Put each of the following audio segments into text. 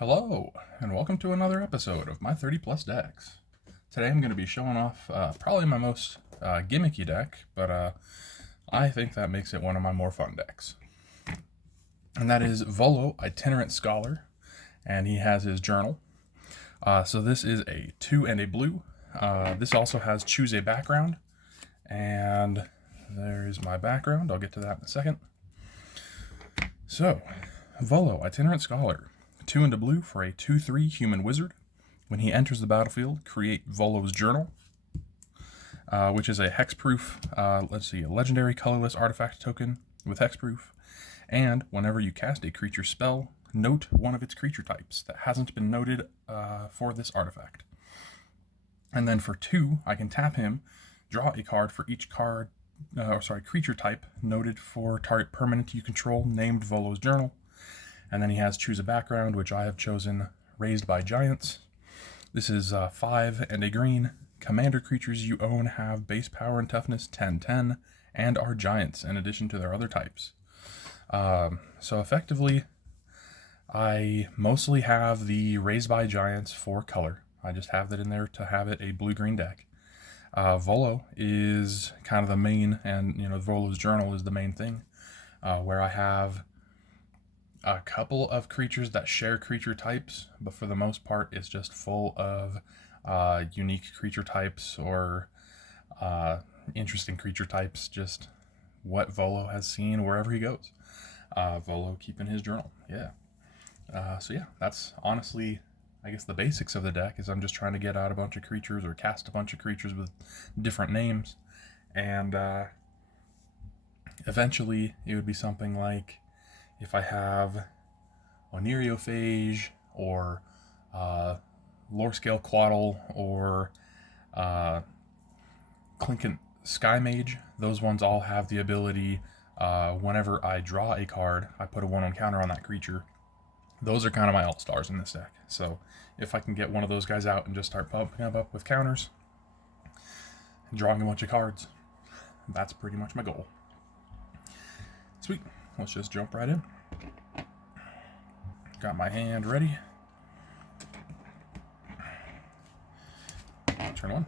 Hello, and welcome to another episode of my 30 plus decks. Today I'm going to be showing off probably my most gimmicky deck, but I think that makes it one of my more fun decks. And that is Volo, Itinerant Scholar, and he has his journal. So this is a 2 and a blue. This also has choose a background, and there's my background. I'll get to that in a second. So, Volo, Itinerant Scholar. 2 and a blue for a 2/3 human wizard. When he enters the battlefield, create Volo's Journal, which is a hexproof, a legendary colorless artifact token with hexproof. And whenever you cast a creature spell, note one of its creature types that hasn't been noted for this artifact. And then for 2, I can tap him, draw a card for each creature type noted for target permanent you control named Volo's Journal. And then he has choose a background, which I have chosen Raised by Giants. This is 5 and a green. Commander creatures you own have base power and toughness 10/10 and are giants in addition to their other types. So effectively, I mostly have the Raised by Giants for color. I just have that in there to have it a blue-green deck. Volo is kind of the main, and Volo's Journal is the main thing, where I have a couple of creatures that share creature types, but for the most part it's just full of unique creature types or interesting creature types, just what Volo has seen wherever he goes. Volo keeping his journal. So that's honestly, I guess, the basics of the deck. Is I'm just trying to get out a bunch of creatures or cast a bunch of creatures with different names, and eventually it would be something like, if I have Oneiriophage or Lore Scale Quaddle or Clinkant Sky Mage, those ones all have the ability, whenever I draw a card, I put a 1/1 counter on that creature. Those are kind of my all-stars in this deck. So if I can get one of those guys out and just start pumping them up with counters and drawing a bunch of cards, that's pretty much my goal. Sweet. Let's just jump right in. Got my hand ready. Turn 1.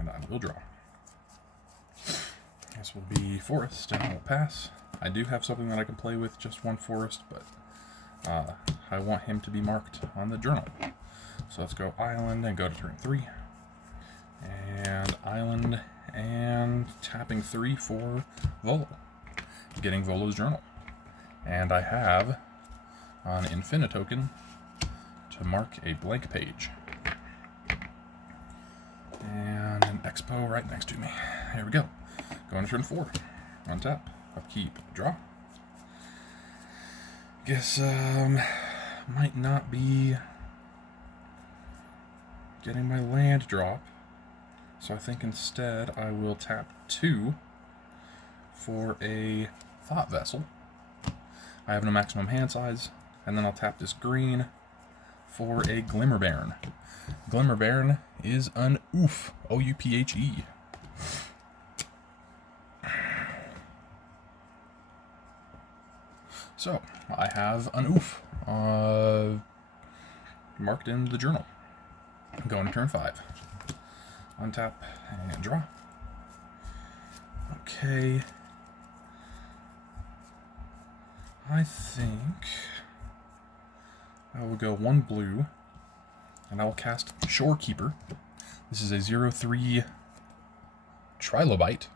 And I will draw. This will be Forest, and I will pass. I do have something that I can play with, just 1 Forest, but I want him to be marked on the journal. So let's go Island and go to turn 3. And Island and tapping 3 for Volo. Getting Volo's Journal. And I have an Infinite token to mark a blank page. And an Expo right next to me. Here we go. Going to turn 4. Untap, upkeep, draw. Guess might not be getting my land drop. So I think instead I will tap 2 for a Thought Vessel. I have no maximum hand size, and then I'll tap this green for a Glimmer Baron. Glimmer Baron is an Oof, O-U-P-H-E. So I have an Oof marked in the journal. I'm going to turn 5. Untap and draw. Okay. I think I will go 1 blue, and I will cast Shorekeeper. This is a 0/3 Trilobite.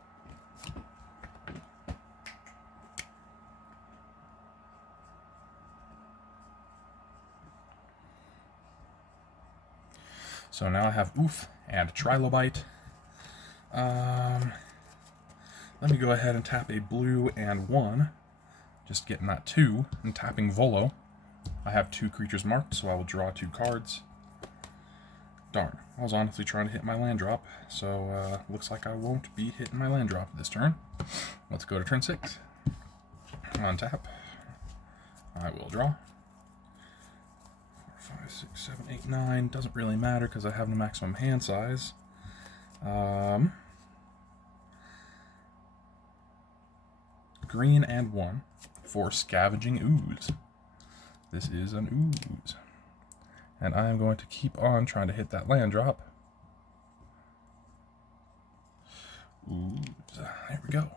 So now I have Oof and Trilobite. Let me go ahead and tap a blue and 1. Just getting that 2 and tapping Volo. I have 2 creatures marked, so I will draw 2 cards. Darn, I was honestly trying to hit my land drop, so looks like I won't be hitting my land drop this turn. Let's go to turn 6. Untap. I will draw. 4, 5, 6, 7, 8, 9. Doesn't really matter because I have no maximum hand size. Green and 1 for Scavenging Ooze. This is an Ooze. And I am going to keep on trying to hit that land drop. Ooh, there we go.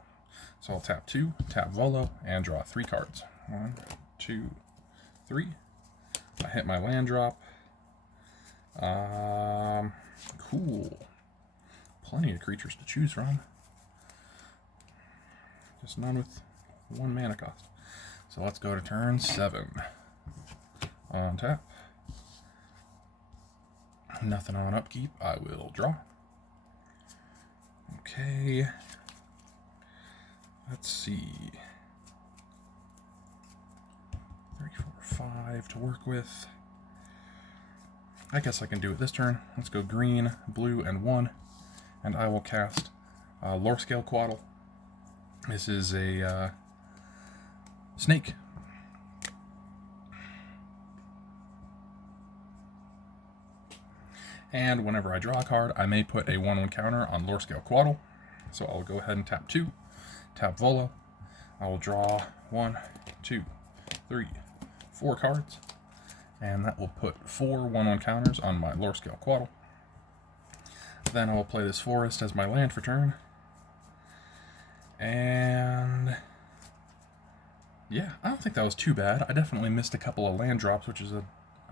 So I'll tap 2, tap Volo, and draw 3 cards. 1, 2, 3. I hit my land drop. Cool. Plenty of creatures to choose from. Just none with 1 mana cost. So let's go to turn 7. On tap. Nothing on upkeep. I will draw. Okay. Let's see. 3, 4, 5 to work with. I guess I can do it this turn. Let's go green, blue, and 1. And I will cast Lore Scale Quaddle. This is a snake. And whenever I draw a card, I may put a 1/1 counter on Lore Scale Quaddle. So I'll go ahead and tap 2, tap Volo. I will draw 1, 2, 3, 4 cards. And that will put 4 1/1 counters on my Lore Scale Quaddle. Then I will play this forest as my land for turn. And yeah, I don't think that was too bad. I definitely missed a couple of land drops, which is a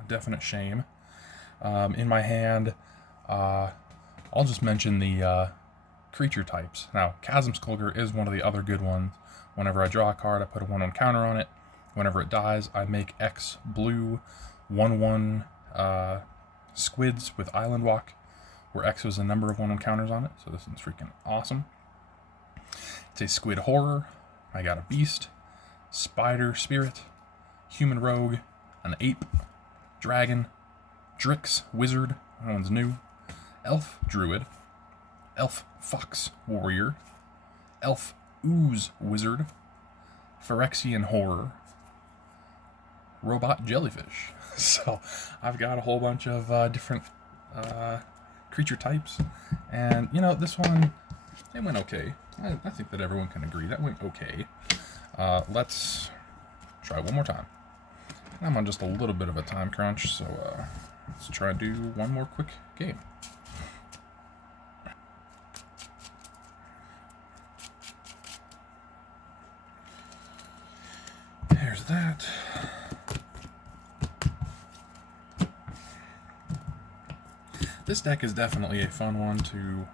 definite shame. In my hand, I'll just mention the creature types. Now, Chasm Skulker is one of the other good ones. Whenever I draw a card, I put a 1/1 counter on it. Whenever it dies, I make X blue 1/1 squids with Island Walk, where X was the number of 1/1 counters on it. So this is freaking awesome. It's a squid horror. I got a beast, spider spirit, human rogue, an ape, dragon, Drix wizard, that one's new, elf druid, elf fox warrior, elf ooze wizard, Phyrexian horror, robot jellyfish. So I've got a whole bunch of different creature types, and you know, this one, it went okay. I think that everyone can agree that went okay. Let's try one more time. I'm on just a little bit of a time crunch, so let's try and do one more quick game. There's that. This deck is definitely a fun one to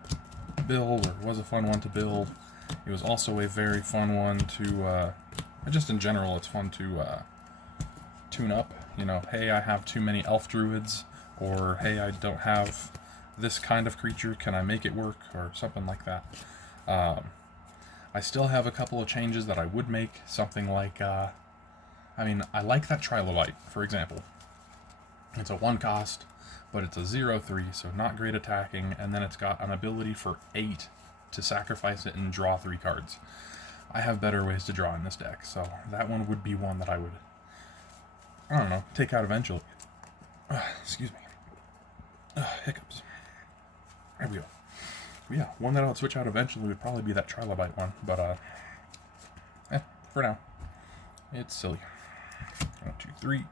build, or was a fun one to build. It was also a very fun one to, just in general, it's fun to tune up. You know, hey, I have too many elf druids, or hey, I don't have this kind of creature, can I make it work, or something like that. I still have a couple of changes that I would make, something like, I like that Trilobite, for example. It's a 1 cost, but it's a 0/3, so not great attacking, and then it's got an ability for 8 to sacrifice it and draw 3 cards. I have better ways to draw in this deck, so that one would be one that I would, I don't know, take out eventually. Excuse me. Hiccups. There we go. Yeah, one that I would switch out eventually would probably be that Trilobite one, but, for now, it's silly. 1, 2, 3,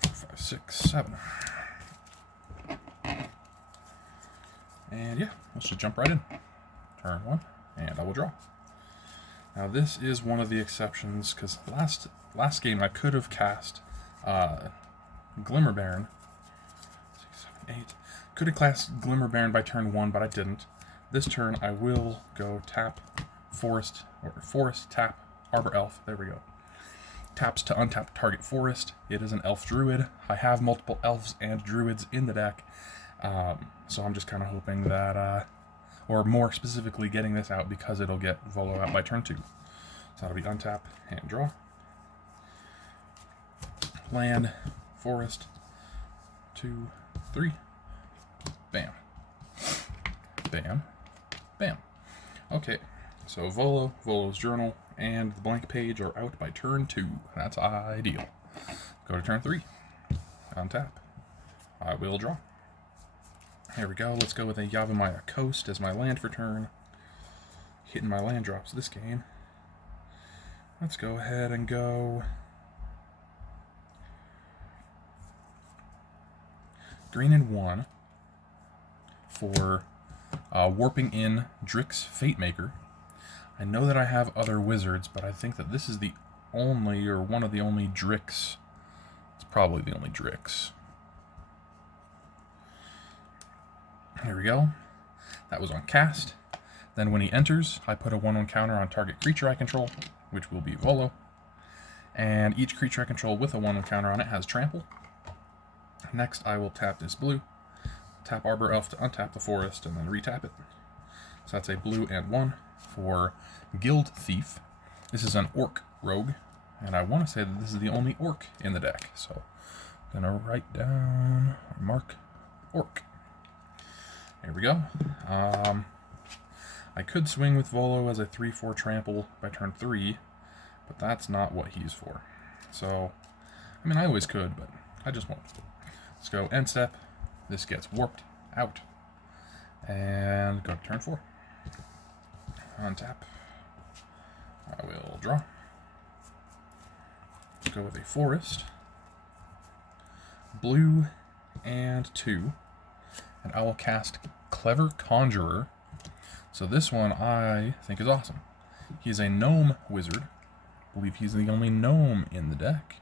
4, 5, 6, 7. And yeah, let's just jump right in. Turn 1, and I will draw. Now this is one of the exceptions, because last game I could have cast Glimmer Baron. 6, 7, 8. Could have cast Glimmer Baron by turn 1, but I didn't. This turn I will go tap Forest, or Forest, tap Arbor Elf. There we go. Taps to untap target forest. It is an elf druid. I have multiple elves and druids in the deck, so I'm just kind of hoping that, or more specifically getting this out because it'll get Volo out by turn 2. So that'll be untap and draw. Land, forest, 2, 3. Bam. Bam. Bam. Okay, so Volo's journal, and the blank page are out by turn 2. That's ideal. Go to turn 3. Untap. I will draw. Here we go. Let's go with a Yavimaya Coast as my land for turn. Hitting my land drops this game. Let's go ahead and go green and 1 for warping in Drix Fatemaker. I know that I have other wizards, but I think that this is the only, or one of the only Drix. It's probably the only Drix. Here we go. That was on cast. Then when he enters, I put a 1/1 counter on target creature I control, which will be Volo. And each creature I control with a 1/1 counter on it has trample. Next, I will tap this blue, tap Arbor Elf to untap the forest, and then retap it. So that's a blue and 1 for Guild Thief. This is an Orc Rogue, and I want to say that this is the only Orc in the deck. So I'm going to write down, or mark, Orc. Here we go. I could swing with Volo as a 3/4 trample by turn 3, but that's not what he's for. So, I mean, I always could, but I just won't. Let's go end step. This gets warped out. And go to turn 4. Untap. I will draw. Let's go with a forest. Blue and 2. And I will cast Clever Conjurer. So this one I think is awesome. He's a gnome wizard. I believe he's the only gnome in the deck.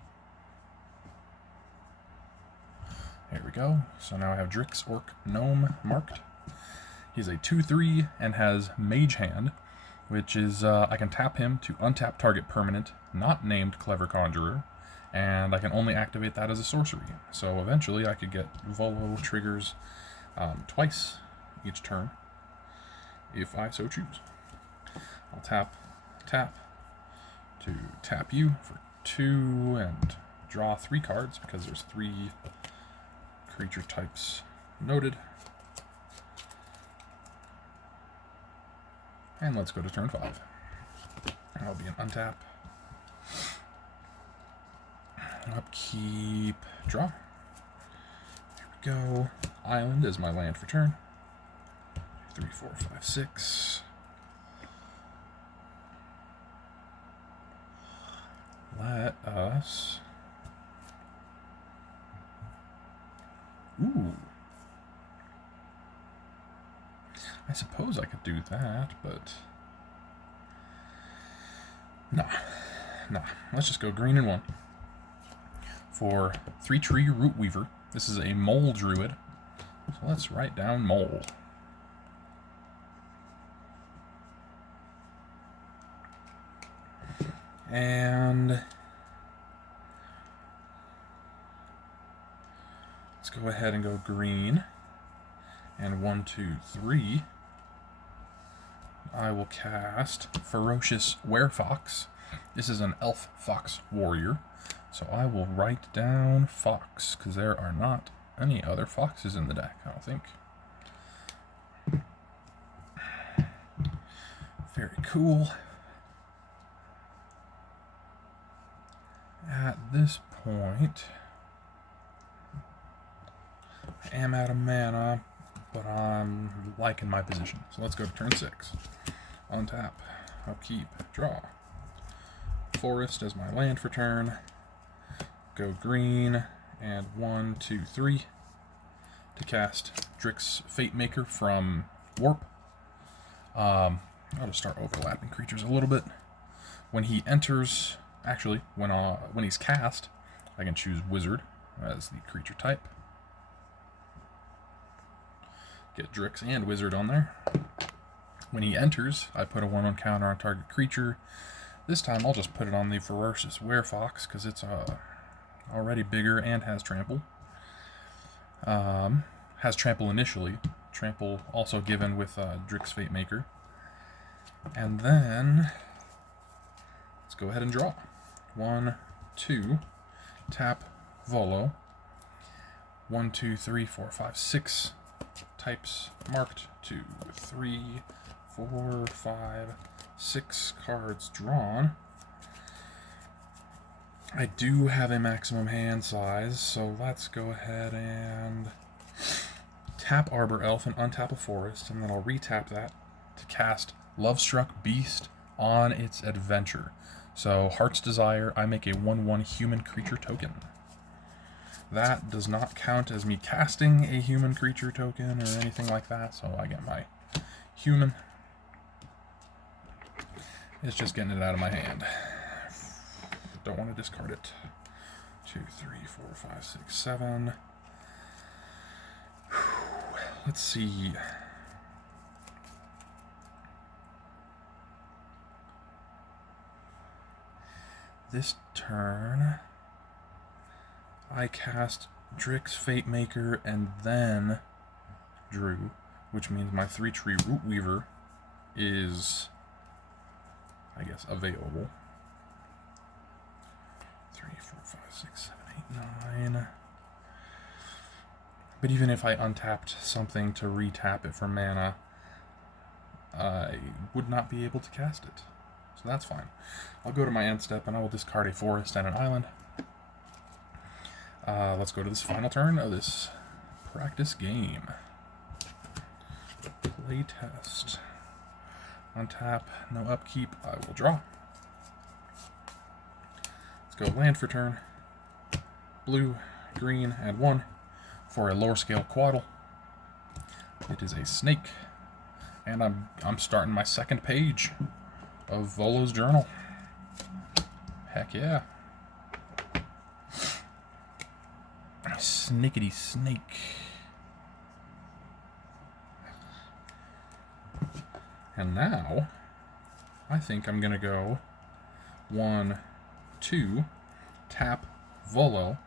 There we go. So now I have Drix Orc Gnome marked. He's a 2/3 and has Mage Hand, which is I can tap him to untap target permanent not named Clever Conjurer, and I can only activate that as a sorcery. So eventually I could get Volo triggers twice each turn, if I so choose. I'll tap to tap you for 2 and draw 3 cards because there's 3 creature types noted. And let's go to turn 5. That'll be an untap. Upkeep, draw. Here we go. Island is my land for turn. 3, 4, 5, 6. Let us... Ooh. I suppose I could do that, but... Nah. Let's just go green and 1. For 3 tree Root Weaver. This is a mole druid. So let's write down mole. And let's go ahead and go green. And 1, 2, 3. I will cast Ferocious Werefox. This is an elf fox warrior. So I will write down fox, because there are not any other foxes in the deck, I don't think. Very cool. At this point, I am out of mana, but I'm liking my position. So let's go to turn 6. Untap, upkeep, draw. Forest as my land for turn. Go green, and 1, 2, 3 to cast Drix Fatemaker from Warp. I'll just start overlapping creatures a little bit. When he enters, actually, when he's cast, I can choose Wizard as the creature type. Get Drix and Wizard on there. When he enters, I put a 1/1 counter on target creature. This time I'll just put it on the Ferocious Werefox because it's already bigger and has trample. Has trample initially. Trample also given with Drix Fatemaker. And then let's go ahead and draw. 1, 2, tap Volo. 1, 2, 3, 4, 5, 6 types marked. 2, 3, 4, 5, 6 cards drawn. I do have a maximum hand size, so let's go ahead and tap Arbor Elf and untap a forest, and then I'll retap that to cast Lovestruck Beast on its adventure. So Heart's Desire, I make a 1/1 human creature token. That does not count as me casting a human creature token or anything like that, so I get my human. It's just getting it out of my hand. Don't want to discard it. 2, 3, 4, 5, 6, 7. Let's see. This turn, I cast Drix, Fate Maker, and then Drew, which means my 3-tree Root Weaver is, I guess, available. 3, 4, 5, 6, 7, 8, 9. But even if I untapped something to retap it for mana, I would not be able to cast it. So that's fine. I'll go to my end step and I will discard a forest and an island. Let's go to this final turn of this practice game. Play test. Untap, no upkeep, I will draw. Let's go land for turn. Blue, green, and 1 for a lower scale quaddle. It is a snake. And I'm starting my second page of Volo's journal. Heck yeah. Snakeity snake. And now, I think I'm gonna go 1, 2, tap Volo.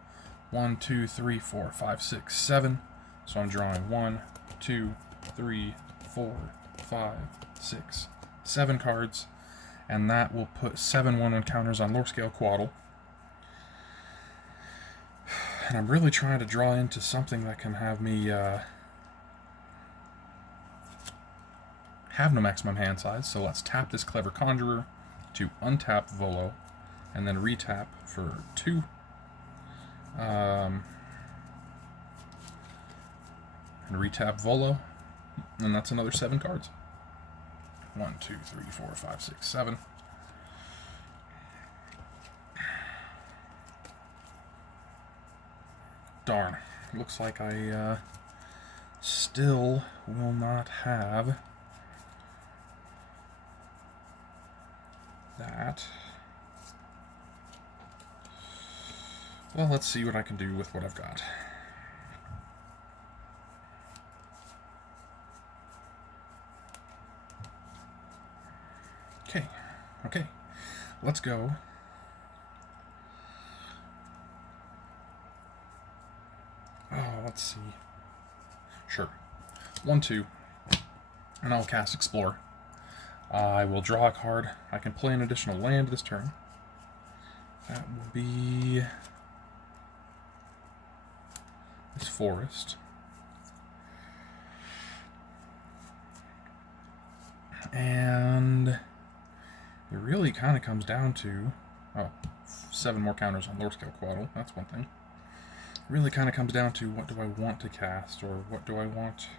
1, 2, 3, 4, 5, 6, 7. So I'm drawing 1, 2, 3, 4, 5, 6, 7 cards. And that will put 7/1 encounters on lower scale quaddle. And I'm really trying to draw into something that can have me have no maximum hand size. So let's tap this Clever Conjurer to untap Volo, and then retap for 2. And retap Volo, and that's another 7 cards. 1, 2, 3, 4, 5, 6, 7. Darn. Looks like I still will not have that. Well, let's see what I can do with what I've got. Okay, let's go. Oh, let's see. Sure. 1, 2, and I'll cast Explore. I will draw a card. I can play an additional land this turn. That will be this forest. And it really kind of comes down to 7 more counters on lower scale quaddle. That's one thing. It really kind of comes down to what do I want to cast, or what do I want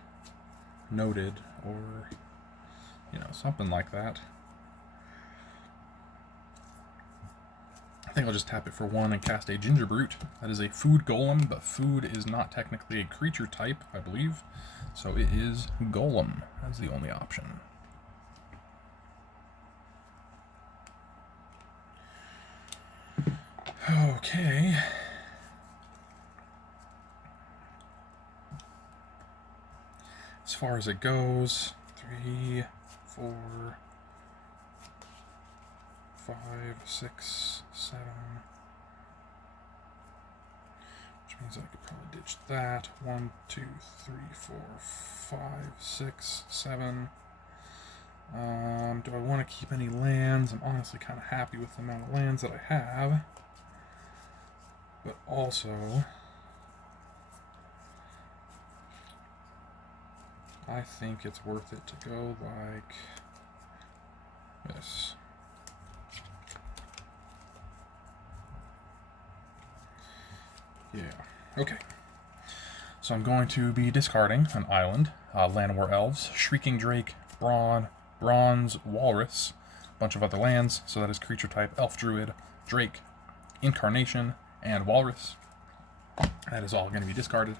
noted, or something like that. I think I'll just tap it for 1 and cast a Ginger Brute. That is a food golem, but food is not technically a creature type, I believe. So it is golem as the only option. Okay. As far as it goes, 3, 4, 5, 6, 7. Which means I could probably ditch that. 1, 2, 3, 4, 5, 6, 7. Do I want to keep any lands? I'm honestly kind of happy with the amount of lands that I have. But also, I think it's worth it to go like this. Yeah, okay. So I'm going to be discarding an island, Llanowar Elves, Shrieking Drake, Bronze Walrus, a bunch of other lands, so that is creature type Elf Druid, Drake, Incarnation, and Walrus. That is all going to be discarded.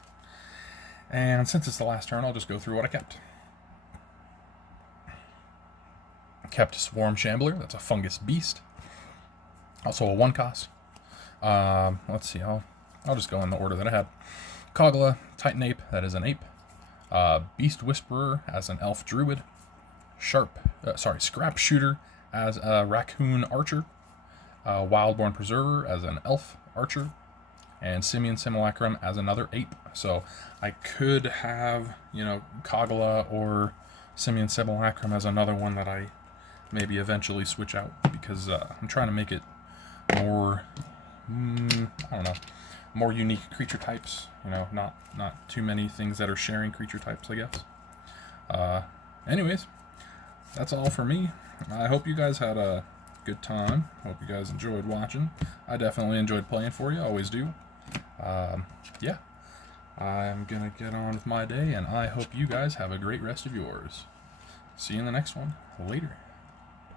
And since it's the last turn, I'll just go through what I kept. Kept Swarm Shambler, that's a fungus beast. Also a 1-cost. Let's see, I'll just go in the order that I had. Kogla, Titan Ape, that is an ape. Beast Whisperer as an elf druid. Scrap Shooter as a raccoon archer. Wildborn Preserver as an elf archer. And Simian Simulacrum as another ape. So I could have, Kogla or Simian Simulacrum as another one that I maybe eventually switch out, because I'm trying to make it more, more unique creature types. Not too many things that are sharing creature types, I guess. Anyways, that's all for me. I hope you guys had a good time. Hope you guys enjoyed watching. I definitely enjoyed playing for you. I always do. Yeah. I'm gonna get on with my day, and I hope you guys have a great rest of yours. See you in the next one. Later.